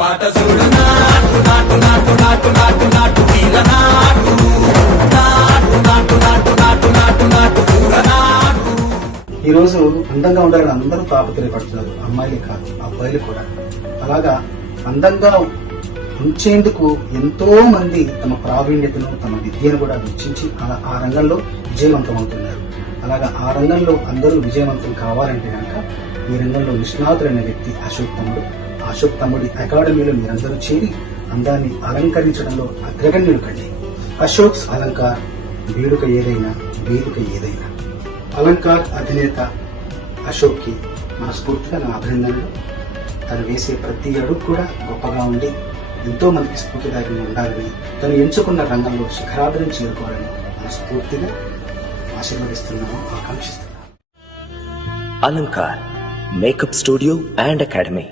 పాట చూడు నాటు నాటు నాటు నాటు నాటు నాటు తీర నాటు నాటు నాటు నాటు నాటు నాటు నాటు దూర నాటు. ఈ రోజు అందంగా ఉండాలని అందరూ తాపత్రయపడుతున్నారు, అమ్మాయిలే కాదు అబ్బాయిలు కూడా. అలాగా అందంగా ఉంచేందుకు ఎంతో మంది తమ ప్రావీణ్యతను తమ విద్యను కూడా వెచ్చించి అలా ఆ రంగంలో విజయవంతం అవుతున్నారు. అలాగా ఆ రంగంలో అందరూ విజయవంతం కావాలంటే కనుక ఈ రంగంలో నిష్ణాతులైన వ్యక్తి అశోక్ తమ్ముడు. అశోక్ తమ్ముడి అకాడమీలో మీరందరూ చేరి అందాన్ని అలంకరించడంలో అగ్రగణ్యులు కండి. అశోక్స్ అలంకార్, వేడుక ఏదైనా వేదిక ఏదైనా. అలంకార్ అధినేత అశోక్ కి మనస్ఫూర్తిగా నా అభినందనలు. తను వేసే ప్రతి అడుగు కూడా గొప్పగా ఉండి ఎంతో మందికి స్ఫూర్తిదాయకంగా ఉండాలని, తను ఎంచుకున్న రంగంలో శిఖరాగ్రం చేరుకోవాలని మనస్ఫూర్తిగా ఆశీర్వదిస్తున్నాము, ఆకాంక్షిస్తున్నాము. Alankar Makeup Studio and Academy.